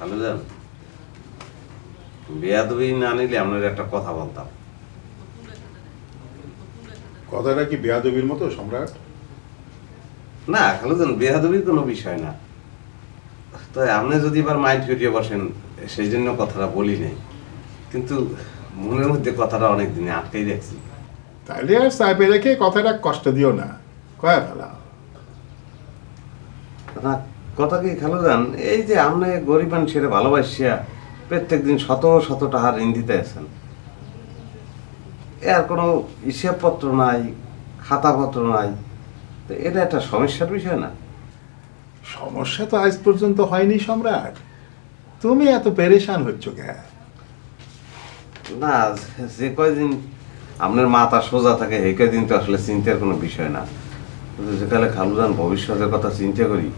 খালুজান, বেয়াদবি না নিলে আপনার একটা কথা বলতাম। কথাটা কি বেয়াদবির মতো সম্রাট? না খালুজান, বেয়াদবির কোনো বিষয় না। তো আপনি যদি এবার মাইন্ড করিয়ে বসেন সেই জন্য কথাটা বলি নাই, কিন্তু মনের মধ্যে কথাটা অনেক দিনে আটকেই রাখছি। তাইলে আর চাপে রেখে কথাটা কষ্ট দিও না, কয়া ফেলা। না, কথা কি খালুজান, এই যে আপনি গরিব মানুষের ভালোবাসিয়া প্রত্যেক দিন শত শত টাকা ঋণ দিতে আছেন, এর কোনো হিসাবপত্র নাই, খাতাপত্র নাই, তো এটা একটা সমস্যার বিষয় না? সমস্যা তো আজ পর্যন্ত হয়নি সম্রাট, তুমি এত পেরেশান হচ্ছ কেন? না, যে কয়দিন আপনার মাথা সোজা থাকে সেই কয়দিন তো আসলে চিন্তার কোনো বিষয় না, কিন্তু যেকালে খালুজান ভবিষ্যতের কথা চিন্তা করি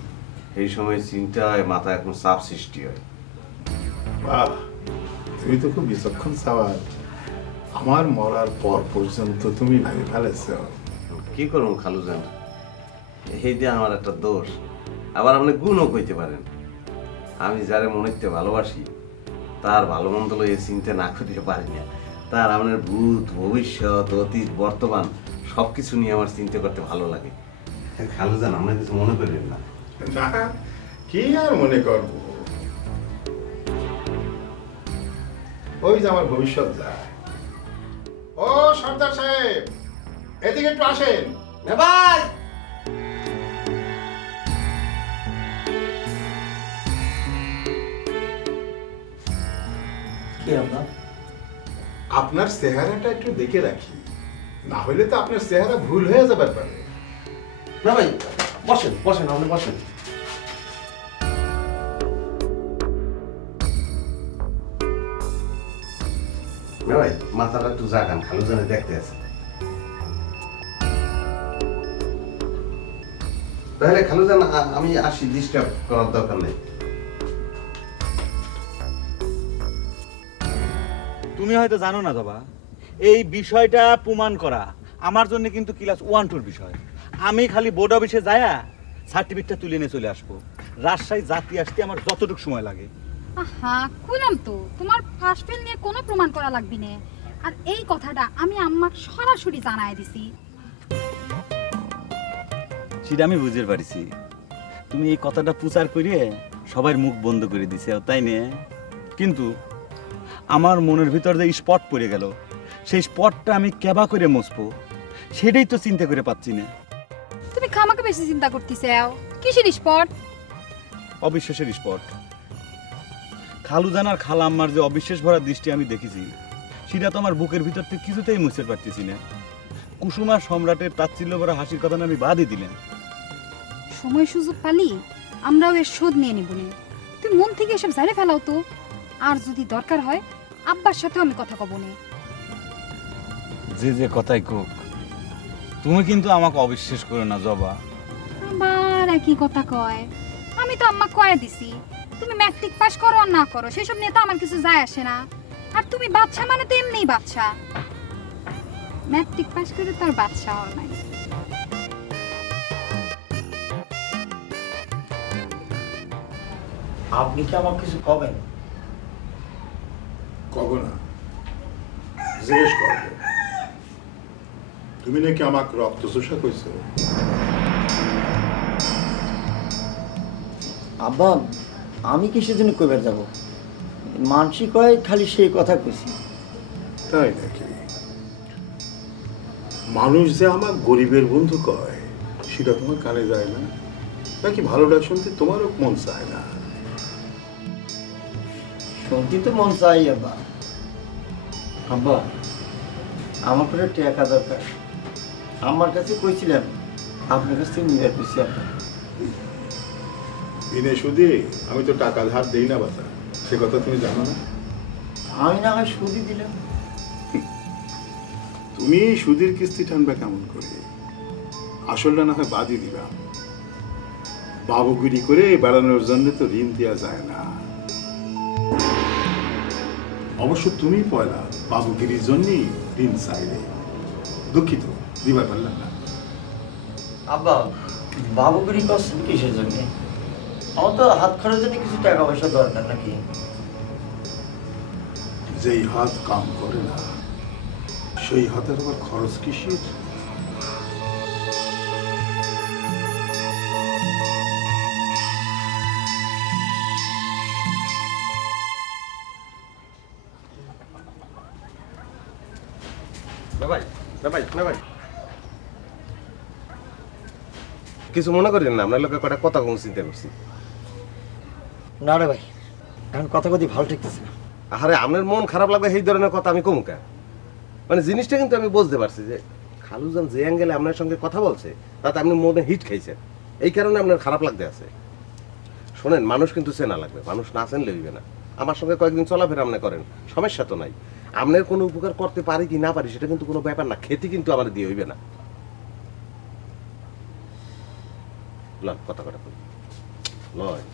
সেই সময় চিন্তায় মাথায় এখন চাপ সৃষ্টি হয়। বাহ, তুমি তো খুব বিচক্ষণ সওয়াল। আমার মরার পর পর্যন্ত তুমি ভেবে ফেলেছ। কি করবো খালুজান, এই যে আমার একটা দোষ, আবার আপনি গুণও কইতে পারেন। আমি যারে মনেতে ভালোবাসি তার ভালো মন্দ এই চিন্তা না করিতে পারি না। তার আপনার ভূত, ভবিষ্যৎ, অতীত, বর্তমান সবকিছু নিয়ে আমার চিন্তা করতে ভালো লাগে। খালুজান, আপনি কিছু মনে করেন না। না, কি আর মনে করবো, ওই যে আমার ভবিষ্যৎ যায়। ও সর্দার সাহেব, এদিকে একটু আসেন। ভাই, আপনার চেহারাটা একটু দেখে রাখি, না হলে তো আপনার চেহারা ভুল হয়ে যাবার পারে। না ভাই, বসেন বসেন, আপনি বসেন। না ভাই, মাথাটা একটু জাগান, খালুজানে দেখতে আছে। তাহলে খালুজান, আমি আসি, ডিস্টার্ব করার দরকার নেই। তুমি হয়তো জানো না বাবা, এই বিষয়টা প্রমাণ করা আমার জন্য কিন্তু ক্লাস 1-2 বিষয়। আমি খালি বোর্ড অফিসে যায়া সার্টিফিকেটটা তুলে নিয়ে চলে আসবো। রাজশাহী জাতি আসতে আমার যতটুকু সময় লাগে। আহা, কইলাম তো তোমার ফার্স্ট ফেল নিয়ে কোনো প্রমাণ করা লাগবে না। আর এই কথাটা আমি আম্মাকে সরাসরি জানাই দিছি। সেটা আমি বুঝতে পারছি, তুমি এই কথাটা প্রচার করে সবার মুখ বন্ধ করে দিছে, তাই না? কিন্তু আমার মনের ভিতর যে স্পট পড়ে গেল, সেই স্পটটা আমি কেবা করে মুছবো সেটাই তো চিন্তা করে পাচ্ছি না। তুমি খামাকে বেশি চিন্তা করতেছাও। কিসের স্পট? অবিশ্বাসের স্পট। খালুজান আর খালা আম্মার যে অবিশ্বাস ভরা দৃষ্টি আমি দেখেছি, সেটা তো আমার বুকের ভিতর থেকে কিছুতেই মুছতে পারতেছি না। কুসুমা সম্রাটের তাচ্ছিল্য ভরা হাসির কথা আমি বাদই দিলেন। সময় সুযোগ পালি আমরাও এর শোধ নিয়ে নেব না। তুমি মন থেকে এসব জানে ফেলাও তো। আর যদি দরকার হয় আব্বার সাথেও আমি কথা কব না। যে যে কথাই কোক, তুমি কিন্তু আমাকে অবিশ্বাস করো না জবা। আবার একই কথা কয়। আমি তো আম্মা কয়ে দিছি, তুমি ম্যাট্রিক পাস করো আর না করো সেসব নিয়ে তো আমার কিছু যায় আসে না। আর তুমি বাচ্চা মানে তো এমনিই বাচ্চা, ম্যাট্রিক পাস করে তো আর বাচ্চা হওয়ার নাই। আপনি কি আমার কিছু কবেন? কব না, জিজ্ঞেস করবো। তুমি নাকি আমাকে রক্ত চোষা কইছো? আব্বা, আমি কিসের জন্য কইবার যাব? মানসিক হয় খালি সেই কথা কইছি। তাই নাকি? মানুষ যে আমার গরিবের বন্ধু কয় সেটা তোমার কানে যায় না নাকি? ভালোটা শুনতে তোমারও মন চায় না? শুনতে তো মন চাই আব্বা। আব্বা, আমার করে টাকা দরকার। আমার কাছে কইছিলাম, আপনার কাছ থেকে নিয়ে পেয়েছি আব্বা। বিনে সুদে আমি তো টাকা ধার দেই না বাবা, সে কথা তুমি জানো না? আমি না হয় সুদই দিলাম। তুমি সুদের কিস্তি টানবা কেমন করে? আসলটা না হয় বাদই দিবা। বাবুগিরি করে বেড়ানোর জন্য তো ঋণ দেওয়া যায় না। অবশ্য তুমি পয়লা বাবুগিরির জন্যই ঋণ চাইলে। দুঃখিত, দিবার পারলাম না। আব্বা, বাবুগিরি করছেন কিসের জন্য? আমার তো হাত খরচের জন্য কিছু টাকা পয়সা দরকার নাকি? যেই হাত কাম করে না সেই হাতের আবার খরচ কিসের? কিছু মনে করেন না, আপনার লোকের কটা কথা কম চিন্তা করছি। না রে ভাই, এখন কথা কথা ভালো ঠেকতেছে না। আরে আপনার মন খারাপ লাগবে এই ধরনের কথা আমি কমুকা, মানে জিনিসটা কিন্তু আমি বুঝতে পারছি যে খালুজান যে অ্যাঙ্গেলে আপনার সঙ্গে কথা বলছে তাতে আপনি মনে হিট খাইছেন, এই কারণে আপনার খারাপ লাগতে আছে। শোনেন, মানুষ কিন্তু চেনা লাগবে, মানুষ না চেনলে হইবে না। আমার সঙ্গে কয়েকদিন চলাফেরা আপনি করেন, সমস্যা তো নাই। আপনার কোনো উপকার করতে পারি কি না পারি সেটা কিন্তু কোনো ব্যাপার না, খেতে কিন্তু আমার দিয়ে হইবে না। লন কথা কথা লয়